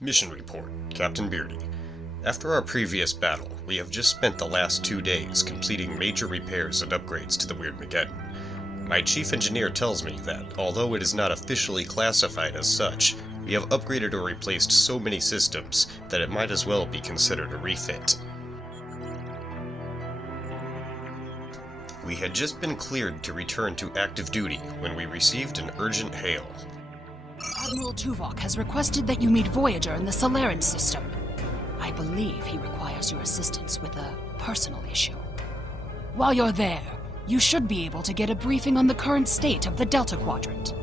Mission Report, Captain Beardy. After our previous battle, we have just spent the last 2 days completing major repairs and upgrades to the Weird Mageddon. My chief engineer tells me that, although it is not officially classified as such, we have upgraded or replaced so many systems that it might as well be considered a refit. We had just been cleared to return to active duty when we received an urgent hail. Admiral Tuvok has requested that you meet Voyager in the Solarian system. I believe he requires your assistance with a personal issue. While you're there, you should be able to get a briefing on the current state of the Delta Quadrant.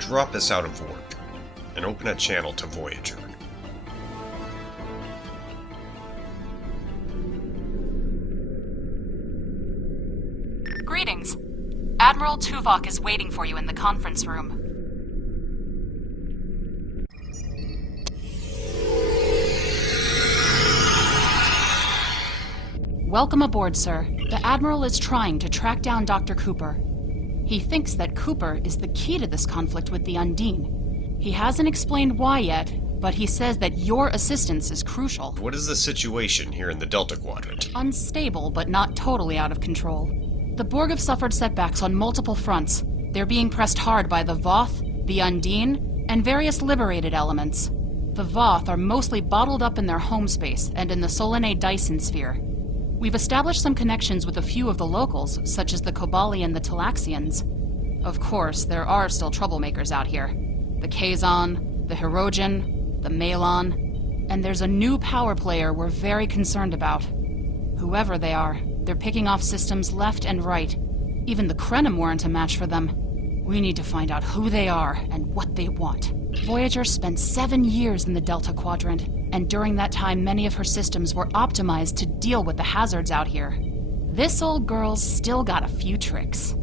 Drop us out of warp and open a channel to Voyager. Greetings. Admiral Tuvok is waiting for you in the conference room. Welcome aboard, sir. The Admiral is trying to track down Dr. Cooper. He thinks that Cooper is the key to this conflict with the Undine. He hasn't explained why yet, but he says that your assistance is crucial. What is the situation here in the Delta Quadrant? Unstable, but not totally out of control. The Borg have suffered setbacks on multiple fronts. They're being pressed hard by the Voth, the Undine, and various liberated elements. The Voth are mostly bottled up in their home space and in the Solanae Dyson sphere. We've established some connections with a few of the locals, such as the Kobali and the Talaxians. Of course, there are still troublemakers out here. The Kazon, the Hirogen, the Malon, and there's a new power player we're very concerned about. Whoever they are, they're picking off systems left and right. Even the Krenim weren't a match for them. We need to find out who they are and what they want. Voyager spent 7 years in the Delta Quadrant, and during that time many of her systems were optimized to deal with the hazards out here. This old girl's still got a few tricks.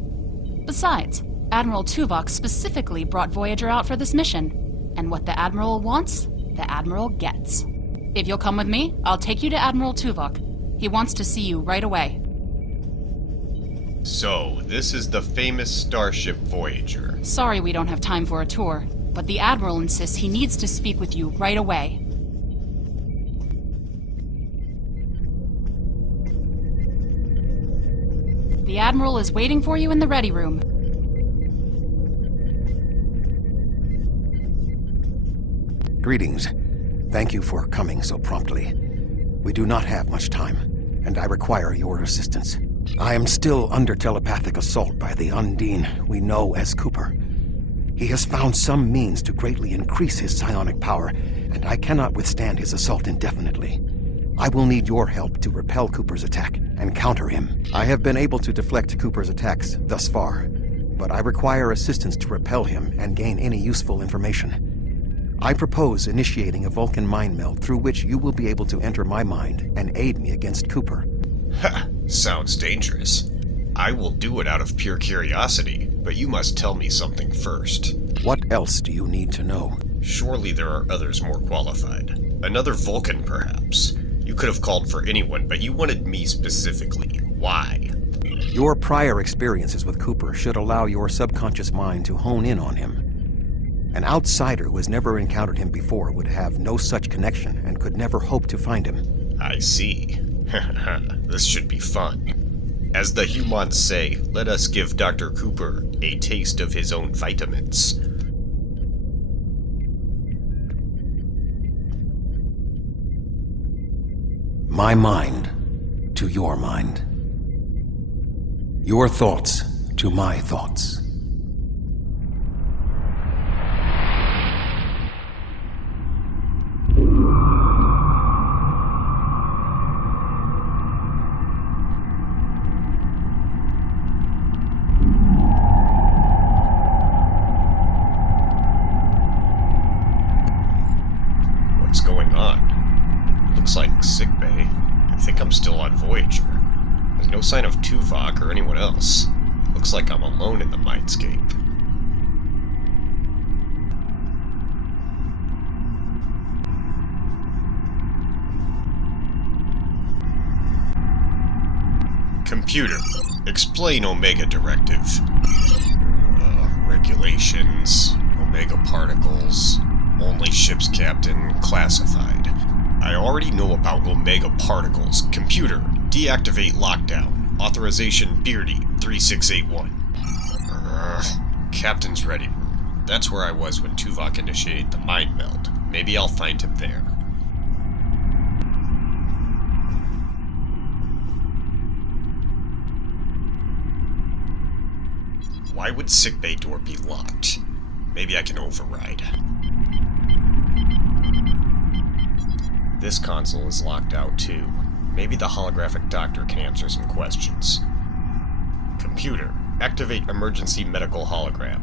Besides, Admiral Tuvok specifically brought Voyager out for this mission, and what the Admiral wants, the Admiral gets. If you'll come with me, I'll take you to Admiral Tuvok. He wants to see you right away. So, this is the famous starship Voyager. Sorry we don't have time for a tour, but the Admiral insists he needs to speak with you right away. The Admiral is waiting for you in the ready room. Greetings. Thank you for coming so promptly. We do not have much time, and I require your assistance. I am still under telepathic assault by the Undine we know as Cooper. He has found some means to greatly increase his psionic power, and I cannot withstand his assault indefinitely. I will need your help to repel Cooper's attack and counter him. I have been able to deflect Cooper's attacks thus far, but I require assistance to repel him and gain any useful information. I propose initiating a Vulcan mind meld through which you will be able to enter my mind and aid me against Cooper. Ha! Sounds dangerous. I will do it out of pure curiosity, but you must tell me something first. What else do you need to know? Surely there are others more qualified. Another Vulcan, perhaps. You could have called for anyone, but you wanted me specifically. Why? Your prior experiences with Cooper should allow your subconscious mind to hone in on him. An outsider who has never encountered him before would have no such connection and could never hope to find him. I see. This should be fun. As the humans say, let us give Dr. Cooper a taste of his own vitamins. My mind to your mind. Your thoughts to my thoughts. What's going on? Looks like sickbay. I think I'm still on Voyager. There's no sign of Tuvok or anyone else. Looks like I'm alone in the mindscape. Computer, explain Omega Directive. Regulations, Omega particles, only ship's captain, classified. I already know about Omega particles. Computer, deactivate lockdown. Authorization Beardy 3681. Captain's ready room. That's where I was when Tuvok initiated the mind meld. Maybe I'll find him there. Why would sickbay door be locked? Maybe I can override. This console is locked out too. Maybe the holographic doctor can answer some questions. Computer, activate emergency medical hologram.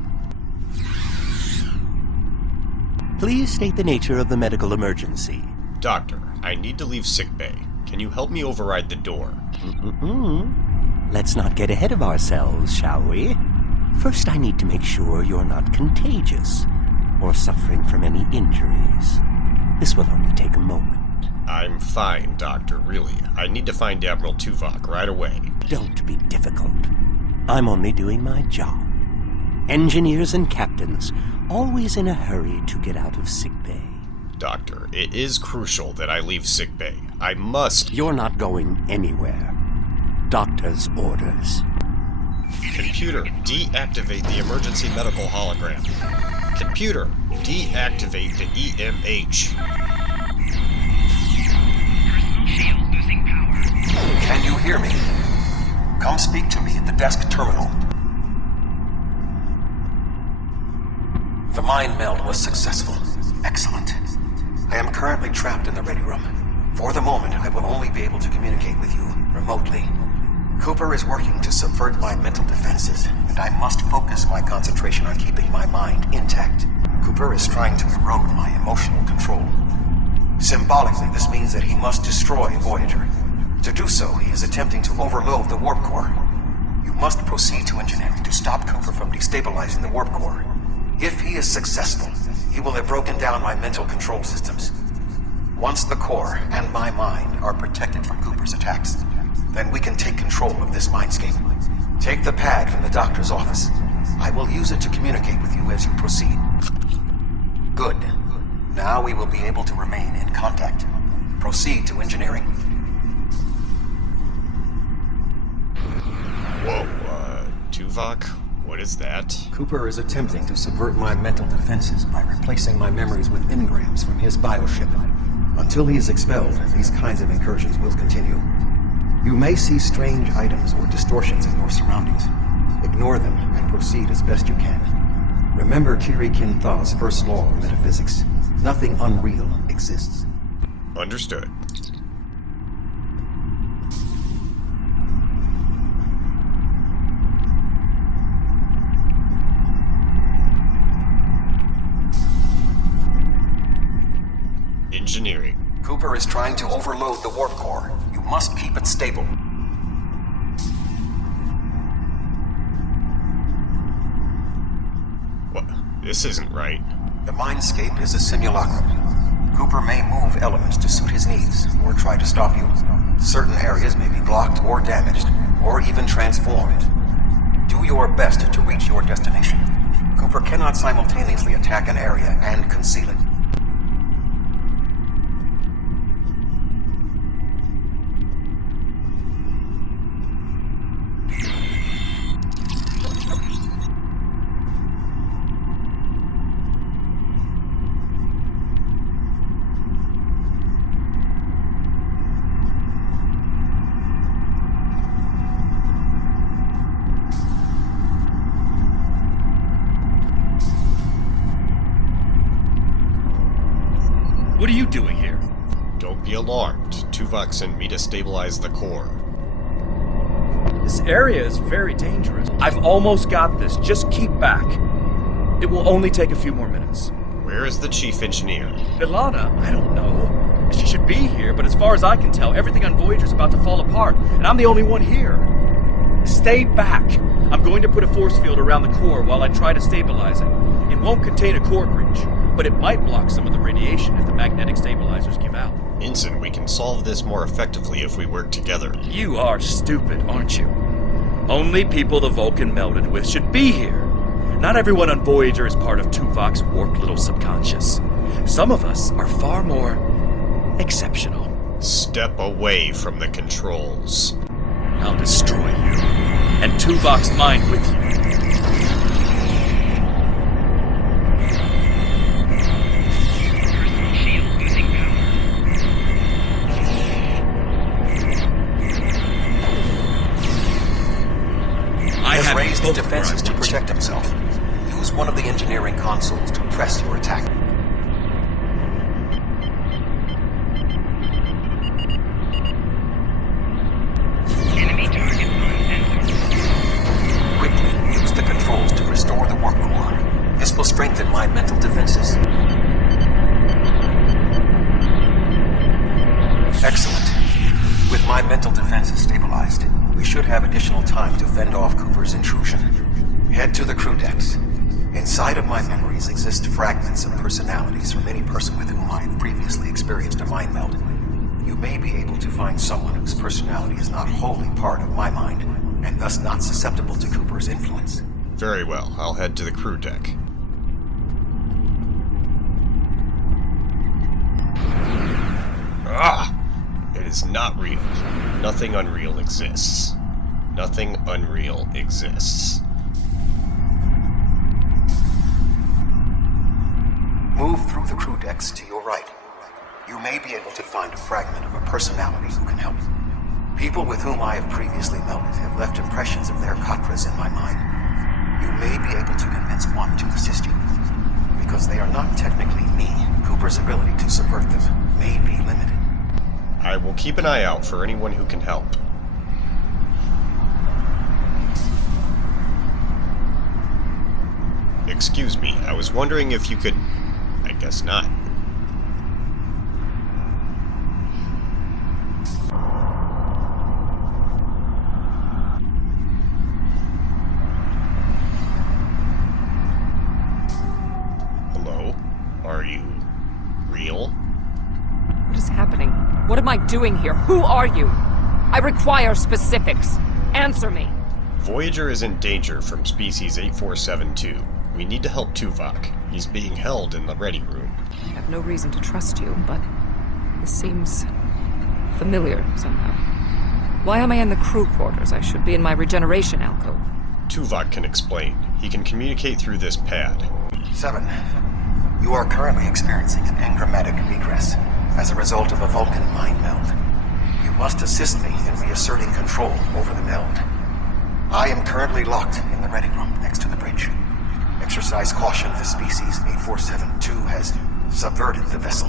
Please state the nature of the medical emergency. Doctor, I need to leave sickbay. Can you help me override the door? Let's not get ahead of ourselves, shall we? First, I need to make sure you're not contagious or suffering from any injuries. This will only take a moment. I'm fine, Doctor, really. I need to find Admiral Tuvok right away. Don't be difficult. I'm only doing my job. Engineers and captains, always in a hurry to get out of sickbay. Doctor, it is crucial that I leave sickbay. I must... You're not going anywhere. Doctor's orders. Computer, deactivate the emergency medical hologram. Computer, deactivate the EMH. Can you hear me? Come speak to me at the desk terminal. The mind meld was successful. Excellent. I am currently trapped in the ready room. For the moment, I will only be able to communicate with you remotely. Cooper is working to subvert my mental defenses, and I must focus my concentration on keeping my mind intact. Cooper is trying to erode my emotional control. Symbolically, this means that he must destroy Voyager. To do so, he is attempting to overload the warp core. You must proceed to engineering to stop Cooper from destabilizing the warp core. If he is successful, he will have broken down my mental control systems. Once the core and my mind are protected from Cooper's attacks, then we can take control of this mindscape. Take the pad from the doctor's office. I will use it to communicate with you as you proceed. Good. Now we will be able to remain in contact. Proceed to engineering. Whoa, Tuvok? What is that? Cooper is attempting to subvert my mental defenses by replacing my memories with engrams from his bioship. Until he is expelled, these kinds of incursions will continue. You may see strange items or distortions in your surroundings. Ignore them and proceed as best you can. Remember Kiri Kintha's first law of metaphysics. Nothing unreal exists. Understood. Cooper is trying to overload the warp core. You must keep it stable. What? This isn't right. The mindscape is a simulacrum. Cooper may move elements to suit his needs, or try to stop you. Certain areas may be blocked or damaged, or even transformed. Do your best to reach your destination. Cooper cannot simultaneously attack an area and conceal it. What are you doing here? Don't be alarmed. Tuvok sent me to stabilize the core. This area is very dangerous. I've almost got this. Just keep back. It will only take a few more minutes. Where is the chief engineer? Ilana, I don't know. She should be here, but as far as I can tell, everything on Voyager's about to fall apart, and I'm the only one here. Stay back. I'm going to put a force field around the core while I try to stabilize it. It won't contain a core breach, but it might block some of the radiation if the magnetic stabilizers give out. Ensign, we can solve this more effectively if we work together. You are stupid, aren't you? Only people the Vulcan melded with should be here. Not everyone on Voyager is part of Tuvok's warped little subconscious. Some of us are far more exceptional. Step away from the controls. I'll destroy you, and Tuvok's mind with you. He has raised the defenses to protect himself. Use one of the engineering consoles to press your attack. Enemy target on sensor. Quickly use the controls to restore the warp core. This will strengthen my mental defenses. Excellent. With my mental defenses stabilized, we should have additional time to fend off Cooper's intrusion. Head to the crew decks. Inside of my memories exist fragments of personalities from any person with whom I have previously experienced a mind meld. You may be able to find someone whose personality is not wholly part of my mind, and thus not susceptible to Cooper's influence. Very well, I'll head to the crew deck. Ah! It is not real. Nothing unreal exists. Nothing unreal exists. Move through the crew decks to your right. You may be able to find a fragment of a personality who can help. People with whom I have previously melded have left impressions of their Katras in my mind. You may be able to convince one to assist you. Because they are not technically me, Cooper's ability to subvert them may be limited. I will keep an eye out for anyone who can help. Excuse me, I was wondering if you could... I guess not. Hello? Are you... real? What is happening? What am I doing here? Who are you? I require specifics. Answer me. Voyager is in danger from species 8472. We need to help Tuvok. He's being held in the ready room. I have no reason to trust you, but this seems familiar somehow. Why am I in the crew quarters? I should be in my regeneration alcove. Tuvok can explain. He can communicate through this pad. 7. You are currently experiencing an engrammatic regress as a result of a Vulcan mind meld. You must assist me in reasserting control over the meld. I am currently locked in the ready room next to the bridge. Exercise caution, the species 8472 has subverted the vessel.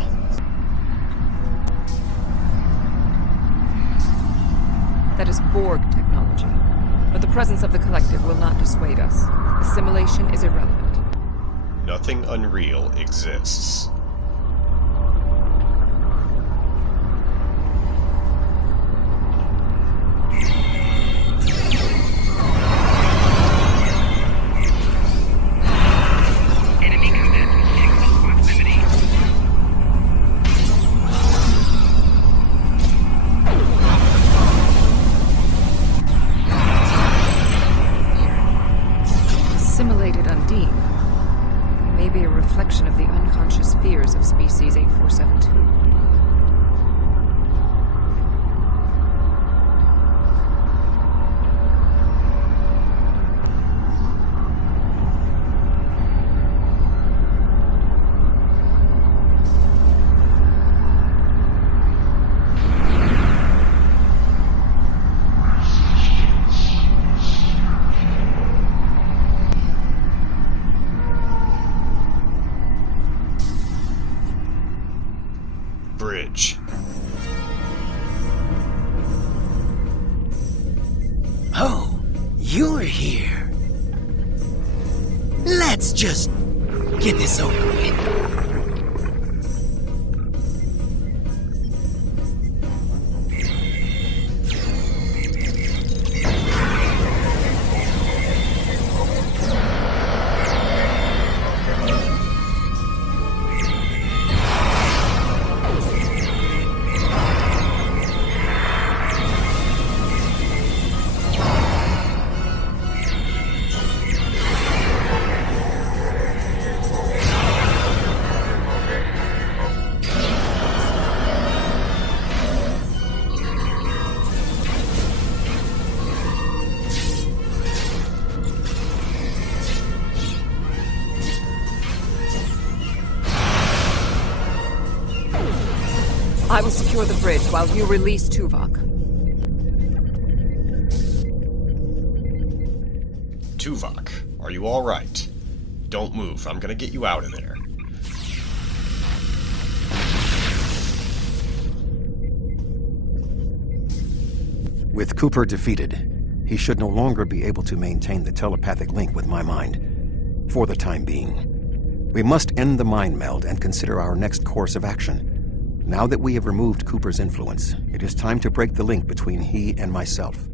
That is Borg technology. But the presence of the collective will not dissuade us. Assimilation is irrelevant. Nothing unreal exists. Oh, you're here. Let's just get this over with. I will secure the bridge while you release Tuvok. Tuvok, are you alright? Don't move, I'm gonna get you out of there. With Cooper defeated, he should no longer be able to maintain the telepathic link with my mind, for the time being. We must end the mind meld and consider our next course of action. Now that we have removed Cooper's influence, it is time to break the link between he and myself.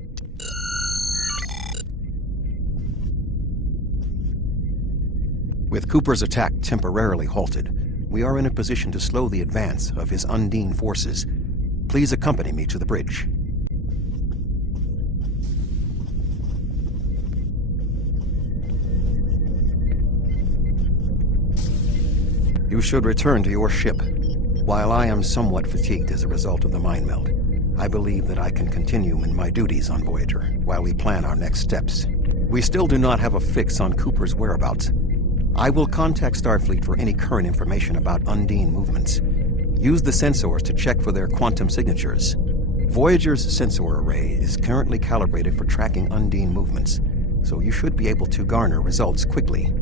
With Cooper's attack temporarily halted, we are in a position to slow the advance of his Undine forces. Please accompany me to the bridge. You should return to your ship. While I am somewhat fatigued as a result of the mind meld, I believe that I can continue in my duties on Voyager while we plan our next steps. We still do not have a fix on Cooper's whereabouts. I will contact Starfleet for any current information about Undine movements. Use the sensors to check for their quantum signatures. Voyager's sensor array is currently calibrated for tracking Undine movements, so you should be able to garner results quickly.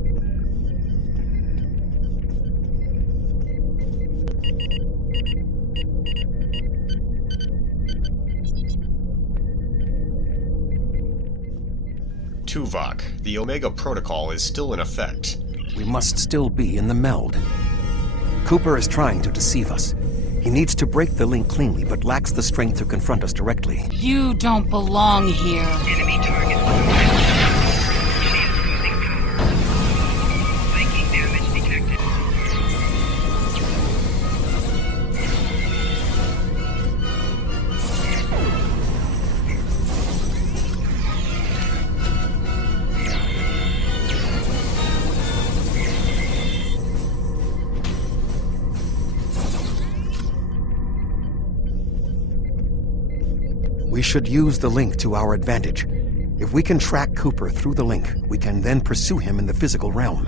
Tuvok, the Omega Protocol is still in effect. We must still be in the meld. Cooper is trying to deceive us. He needs to break the link cleanly, but lacks the strength to confront us directly. You don't belong here. Enemy target machines losing power. Viking damage detected. We should use the link to our advantage. If we can track Cooper through the link, we can then pursue him in the physical realm.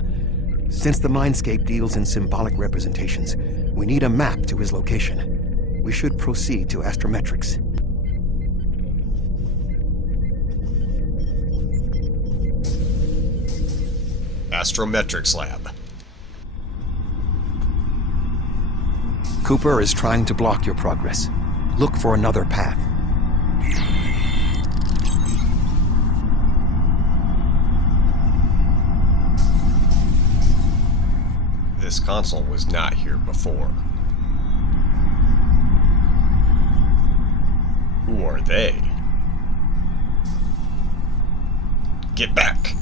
Since the Mindscape deals in symbolic representations, we need a map to his location. We should proceed to astrometrics. Astrometrics Lab. Cooper is trying to block your progress. Look for another path. This console was not here before. Who are they? Get back!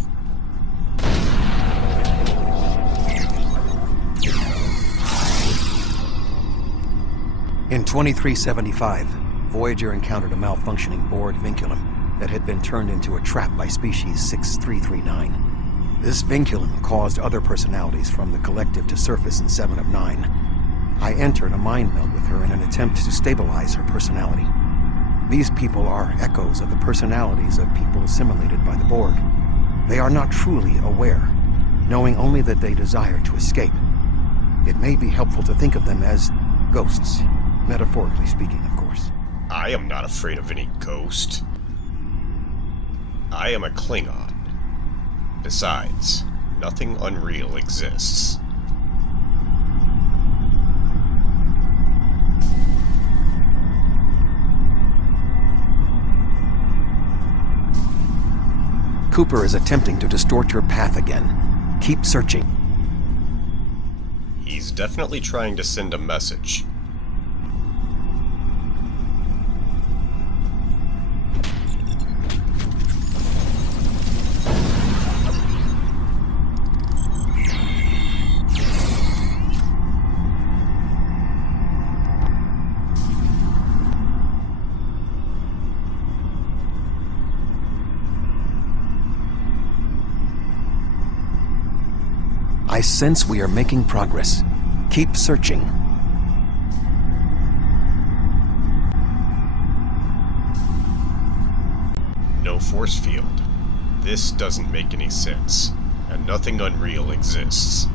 In 2375, Voyager encountered a malfunctioning board vinculum that had been turned into a trap by species 6339. This vinculum caused other personalities from the collective to surface in 7 of 9. I entered a mind meld with her in an attempt to stabilize her personality. These people are echoes of the personalities of people assimilated by the Borg. They are not truly aware, knowing only that they desire to escape. It may be helpful to think of them as ghosts, metaphorically speaking, of course. I am not afraid of any ghost. I am a Klingon. Besides, nothing unreal exists. Cooper is attempting to distort your path again. Keep searching. He's definitely trying to send a message. I sense we are making progress. Keep searching. No force field. This doesn't make any sense, and nothing unreal exists.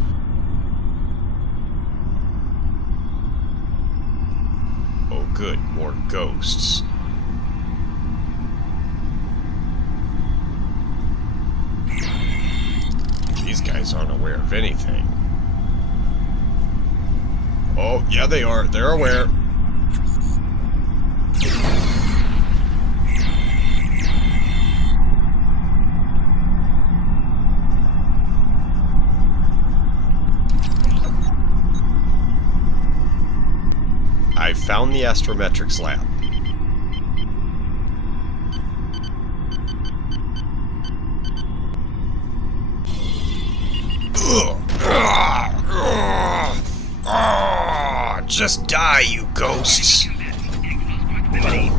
Oh good, more ghosts. These guys aren't aware of anything. Oh, yeah they are. They're aware. I found the astrometrics lab. Just die, you ghosts! Proximity.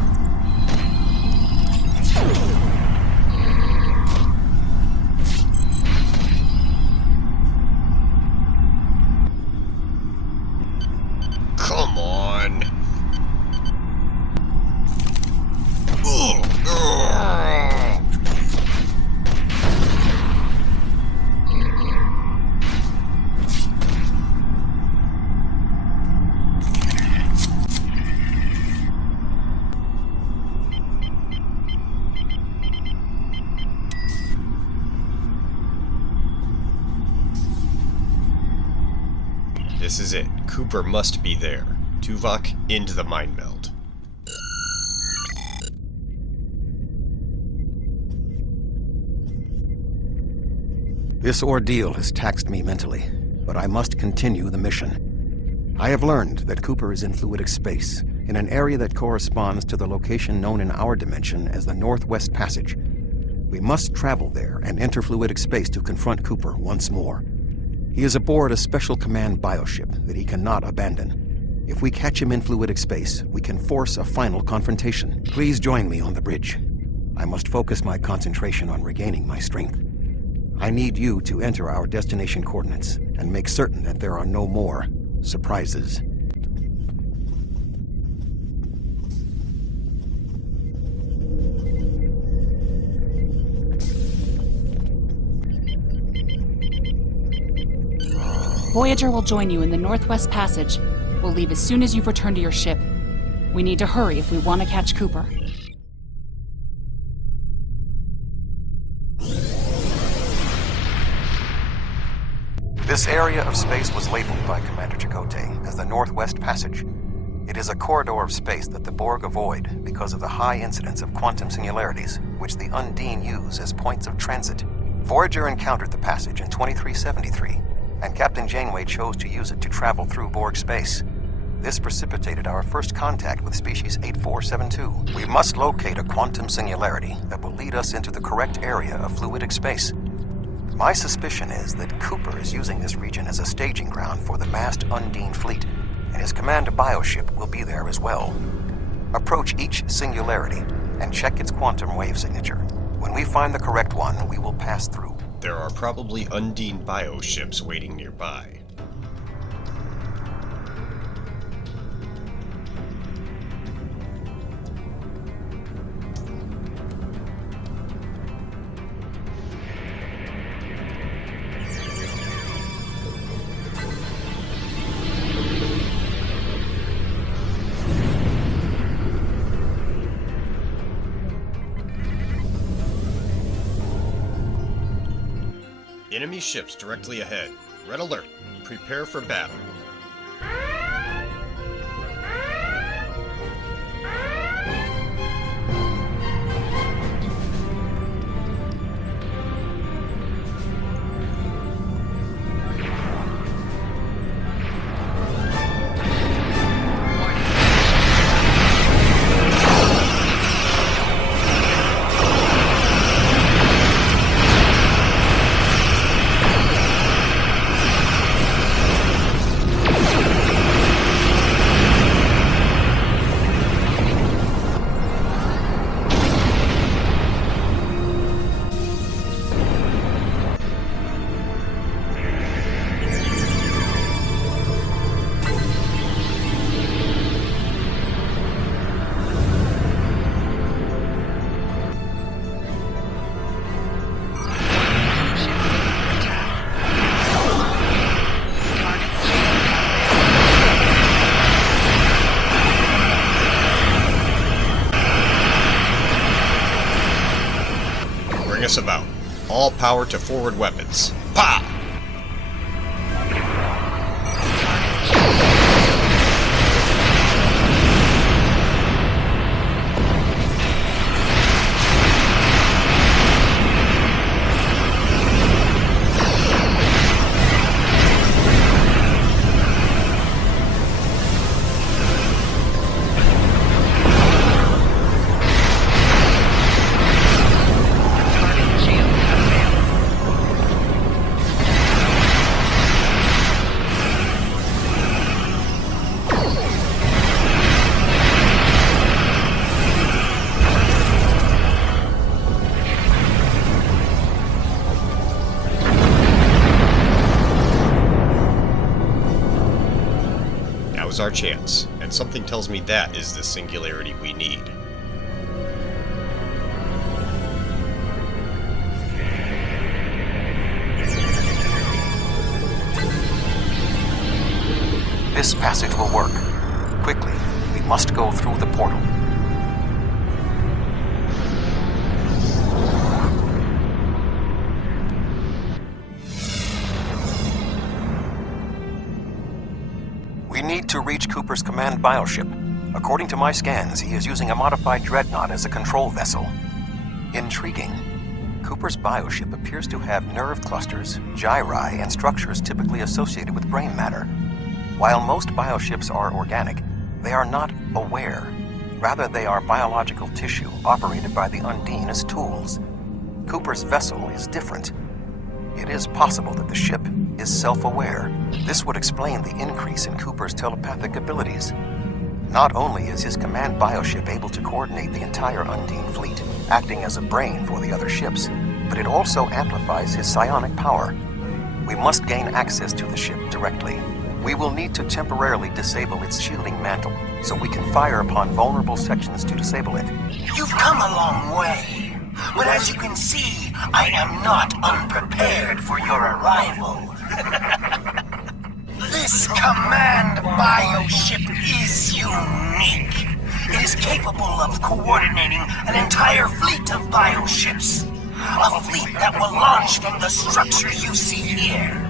Come on! This is it. Cooper must be there. Tuvok, into the mind meld. This ordeal has taxed me mentally, but I must continue the mission. I have learned that Cooper is in fluidic space, in an area that corresponds to the location known in our dimension as the Northwest Passage. We must travel there and enter fluidic space to confront Cooper once more. He is aboard a special command bioship that he cannot abandon. If we catch him in fluidic space, we can force a final confrontation. Please join me on the bridge. I must focus my concentration on regaining my strength. I need you to enter our destination coordinates and make certain that there are no more surprises. Voyager will join you in the Northwest Passage. We'll leave as soon as you've returned to your ship. We need to hurry if we want to catch Cooper. This area of space was labeled by Commander Chakotay as the Northwest Passage. It is a corridor of space that the Borg avoid because of the high incidence of quantum singularities, which the Undine use as points of transit. Voyager encountered the passage in 2373, and Captain Janeway chose to use it to travel through Borg space. This precipitated our first contact with species 8472. We must locate a quantum singularity that will lead us into the correct area of fluidic space. My suspicion is that Cooper is using this region as a staging ground for the massed Undine fleet, and his command bioship will be there as well. Approach each singularity and check its quantum wave signature. When we find the correct one, we will pass through. There are probably Undine bioships waiting nearby. Enemy ships directly ahead. Red alert. Prepare for battle. us about. All power to forward weapons. Pa! Now's our chance, and something tells me that is the singularity we need. This passage will work. Quickly, we must go through the portal. We need to reach Cooper's command bioship. According to my scans, he is using a modified dreadnought as a control vessel. Intriguing. Cooper's bioship appears to have nerve clusters, gyri, and structures typically associated with brain matter. While most bioships are organic, they are not aware. Rather, they are biological tissue operated by the Undine as tools. Cooper's vessel is different. It is possible that the ship is self-aware. This would explain the increase in Cooper's telepathic abilities. Not only is his command bioship able to coordinate the entire Undine fleet, acting as a brain for the other ships, but it also amplifies his psionic power. We must gain access to the ship directly. We will need to temporarily disable its shielding mantle, so we can fire upon vulnerable sections to disable it. You've come a long way, but as you can see, I am not unprepared for your arrival. This command bioship is unique. It is capable of coordinating an entire fleet of bioships. A fleet that will launch from the structure you see here.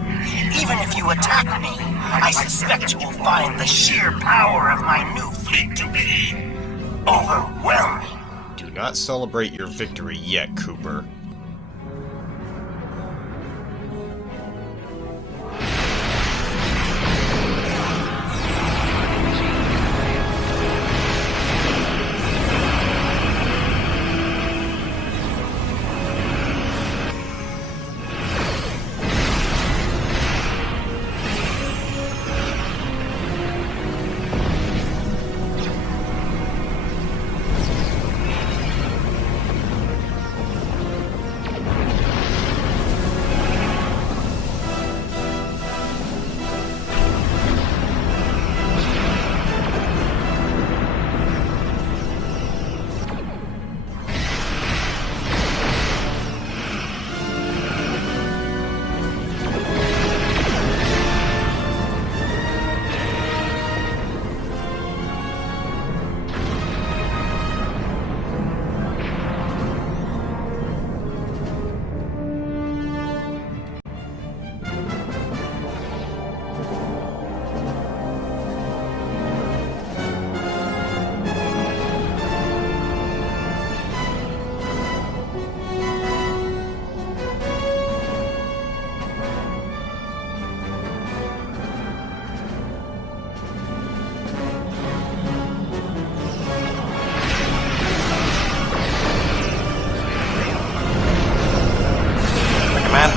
Even if you attack me, I suspect you will find the sheer power of my new fleet to be overwhelming. Do not celebrate your victory yet, Cooper.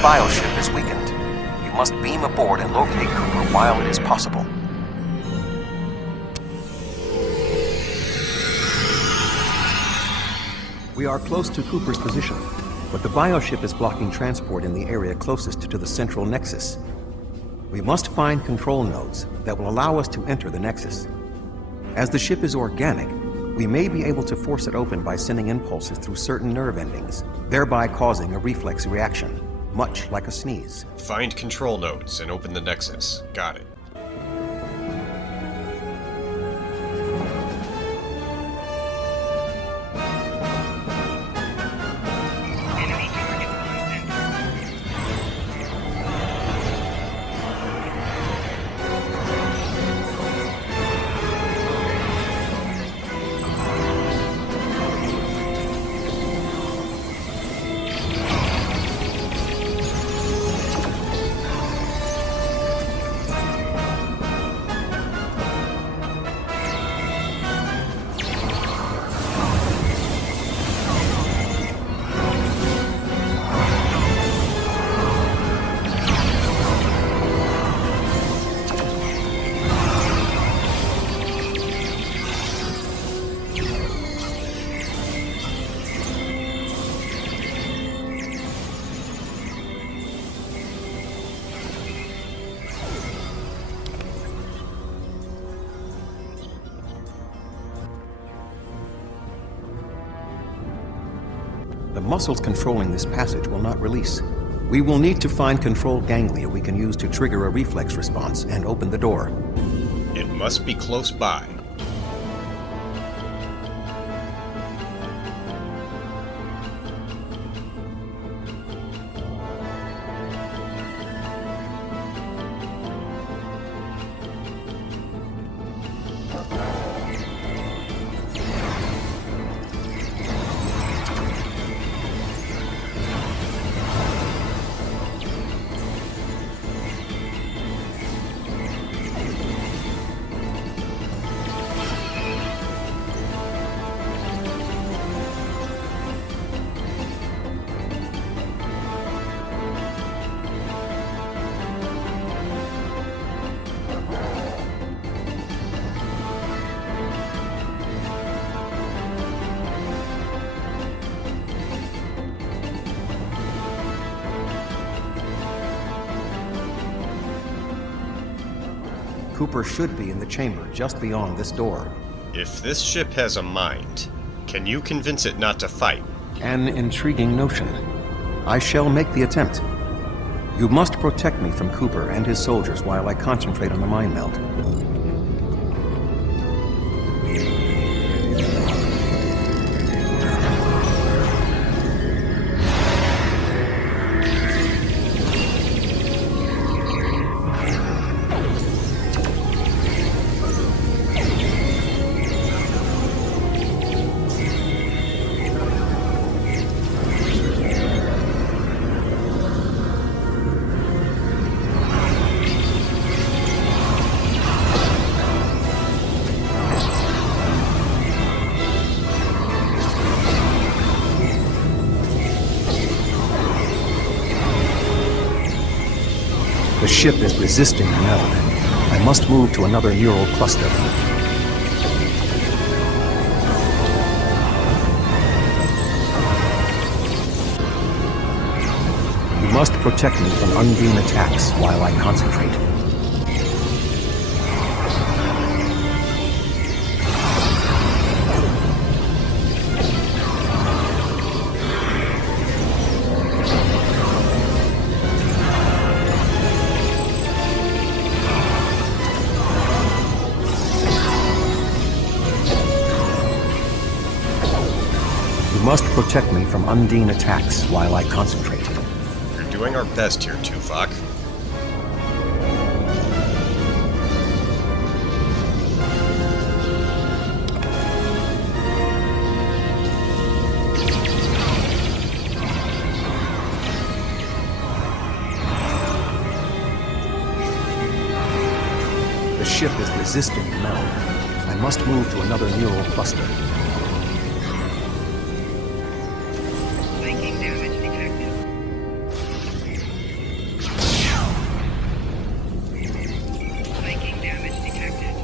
Bioship is weakened. We must beam aboard and locate Cooper while it is possible. We are close to Cooper's position, but the bioship is blocking transport in the area closest to the central nexus. We must find control nodes that will allow us to enter the nexus. As the ship is organic, we may be able to force it open by sending impulses through certain nerve endings, thereby causing a reflex reaction. Much like a sneeze. Find control nodes and open the nexus. Got it. Enemy The muscles controlling this passage will not release. We will need to find control ganglia we can use to trigger a reflex response and open the door. It must be close by. Cooper should be in the chamber just beyond this door. If this ship has a mind, can you convince it not to fight? An intriguing notion. I shall make the attempt. You must protect me from Cooper and his soldiers while I concentrate on the mind meld. The ship is resisting the meld. I must move to another neural cluster. You must protect me from Undine attacks while I concentrate. You must protect me from Undine attacks while I concentrate. We're doing our best here, Tuvok. The ship is resisting the meld. I must move to another neural cluster. Making damage detected. Making damage detected.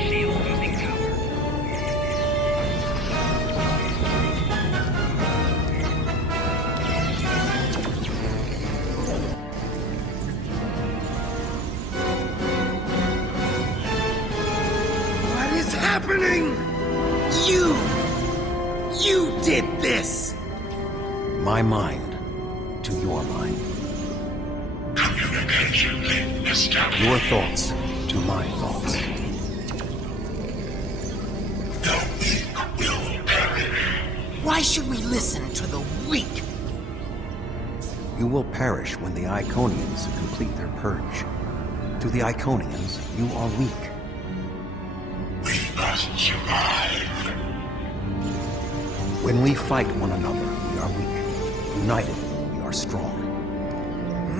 Shield losing power. What is happening? You did this! My mind to your mind. Communication link established. Your thoughts to my thoughts. The weak will perish. Why should we listen to the weak? You will perish when the Iconians complete their purge. To the Iconians, you are weak. We must survive. When we fight one another, we are weak. United, we are strong.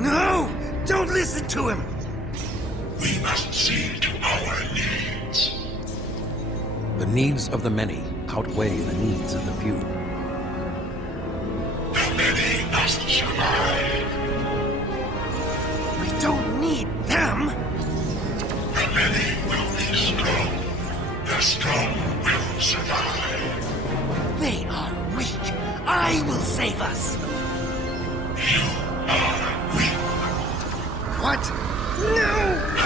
No! Don't listen to him! We must see to our needs. The needs of the many outweigh the needs of the few. The many must survive. We don't need them! The many will be strong. The strong will survive. They are weak. I will save us. You are weak. What? No!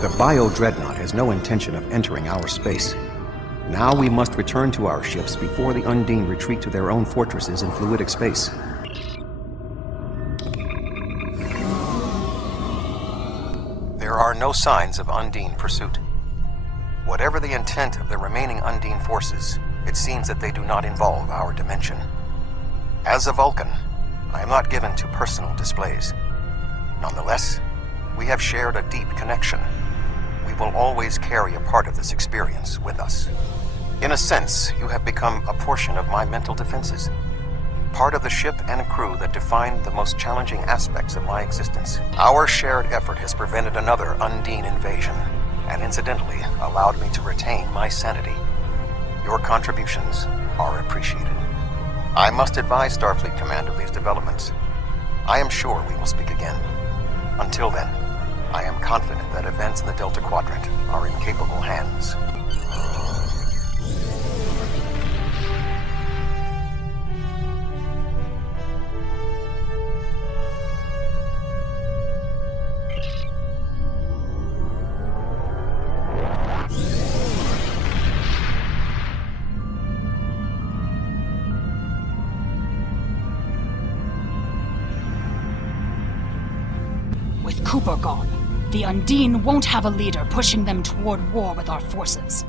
The bio-dreadnought has no intention of entering our space. Now we must return to our ships before the Undine retreat to their own fortresses in fluidic space. There are no signs of Undine pursuit. Whatever the intent of the remaining Undine forces, it seems that they do not involve our dimension. As a Vulcan, I am not given to personal displays. Nonetheless, we have shared a deep connection. We will always carry a part of this experience with us. In a sense, you have become a portion of my mental defenses. Part of the ship and crew that define the most challenging aspects of my existence. Our shared effort has prevented another Undine invasion, and incidentally allowed me to retain my sanity. Your contributions are appreciated. I must advise Starfleet Command of these developments. I am sure we will speak again. Until then, I am confident that events in the Delta Quadrant are in capable hands. With Cooper gone, the Undine won't have a leader pushing them toward war with our forces.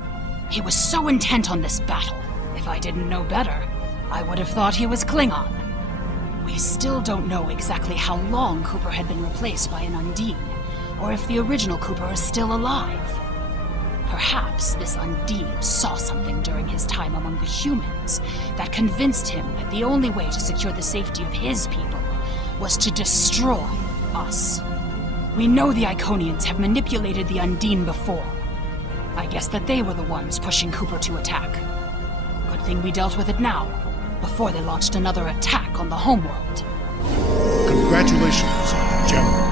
He was so intent on this battle. If I didn't know better, I would have thought he was Klingon. We still don't know exactly how long Cooper had been replaced by an Undine, or if the original Cooper is still alive. Perhaps this Undine saw something during his time among the humans that convinced him that the only way to secure the safety of his people was to destroy us. We know the Iconians have manipulated the Undine before. I guess that they were the ones pushing Cooper to attack. Good thing we dealt with it now, before they launched another attack on the homeworld. Congratulations, General.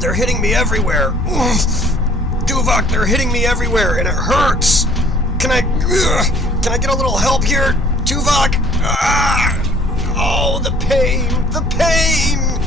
They're hitting me everywhere. Tuvok, they're hitting me everywhere, and it hurts. Can I get a little help here, Tuvok? Oh, the pain, the pain.